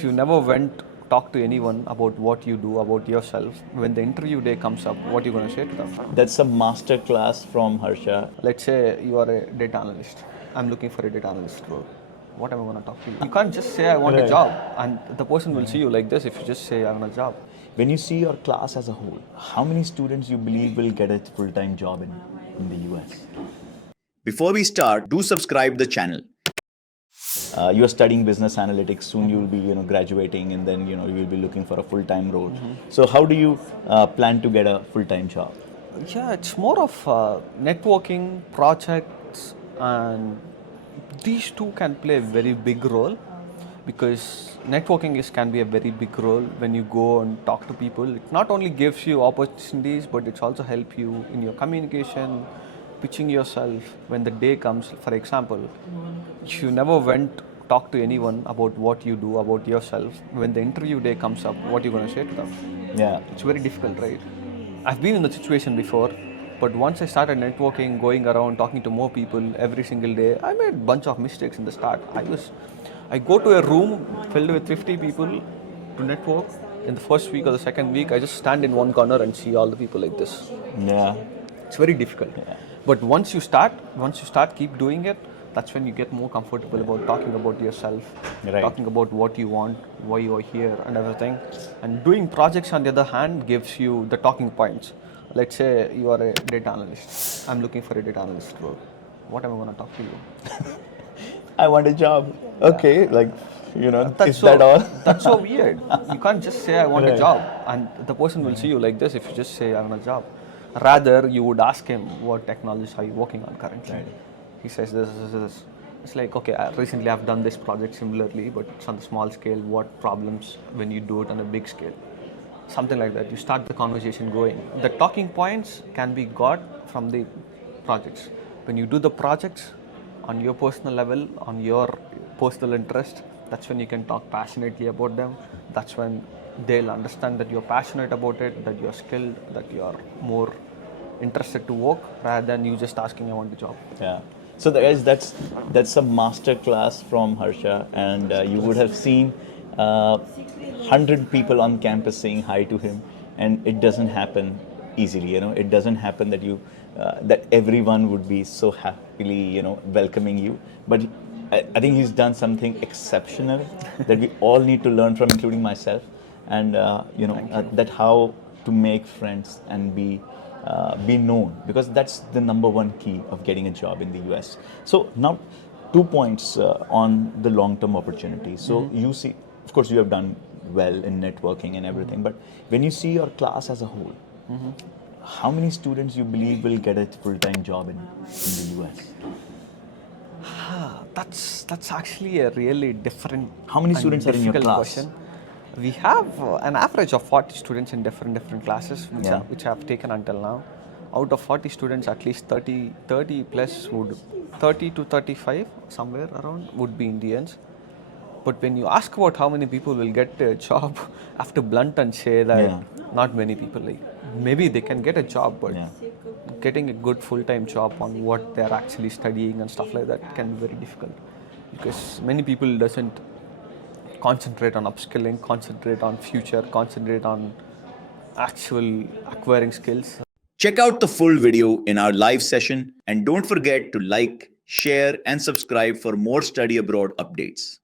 You never went talk to anyone about what you do, about yourself. When the interview day comes up, what are you going to say to them? That's a master class from Harsha. Let's say you are a data analyst. I'm looking for a data analyst role. What am I going to talk to you? You can't just say I want a job, and the person will see you like this if you just say I want a job. When you see your class as a whole, how many students you believe will get a full-time job in the US? Before we start, do subscribe the channel. You are studying business analytics. Soon you will be, graduating, and then you will be looking for a full-time role. So how do you plan to get a full-time job? Yeah, it's more of networking, projects, and these two can play a very big role because networking can be a very big role when you go and talk to people. It not only gives you opportunities, but it also helps you in your communication, pitching yourself when the day comes. For example, you never went talk to anyone about what you do, about yourself. When the interview day comes up, what are you going to say to them? Yeah. It's very difficult, right? I've been in the situation before, but once I started networking, going around, talking to more people every single day, I made a bunch of mistakes in the start. I go to a room filled with 50 people to network. In the first week or the second week, I just stand in one corner and see all the people like this. Yeah. It's very difficult. Yeah. But once you start, keep doing it, that's when you get more comfortable about talking about yourself, talking about what you want, why you are here and everything. And doing projects on the other hand gives you the talking points. Let's say you are a data analyst. I'm looking for a data analyst role. What am I going to talk to you? I want a job. Okay, that's that all? That's so weird. You can't just say I want a job and the person will see you like this if you just say I want a job. Rather, you would ask him what technologies are you working on currently. Right. He says this. It's like, okay, recently I've done this project similarly, but it's on the small scale. What problems when you do it on a big scale? Something like that. You start the conversation going. The talking points can be got from the projects. When you do the projects on your personal level, on your personal interest, that's when you can talk passionately about them. That's when they'll understand that you're passionate about it, that you're skilled, that you're more interested to work rather than you just asking I want a job. Yeah. So guys, that's a master class from Harsha, and you would have seen 100 people on campus saying hi to him, and it doesn't happen easily. It doesn't happen that that everyone would be so happily welcoming you. But I think he's done something exceptional that we all need to learn from, including myself, and that how to make friends and be known, because that's the number one key of getting a job in the US. So now 2 points on the long-term opportunity. So you see, of course you have done well in networking and everything, but when you see your class as a whole, how many students you believe will get a full-time job in the US? That's actually a really different. How many students are in your class? Question. We have an average of 40 students in different classes, which I have taken until now. Out of 40 students, at least 30 plus 30 to 35 somewhere around would be Indians. But when you ask about how many people will get a job, I have to blunt and say that not many people. Like maybe they can get a job, but getting a good full-time job on what they're actually studying and stuff like that can be very difficult because many people doesn't concentrate on upskilling, concentrate on future, concentrate on actual acquiring skills. Check out the full video in our live session and don't forget to like, share and subscribe for more study abroad updates.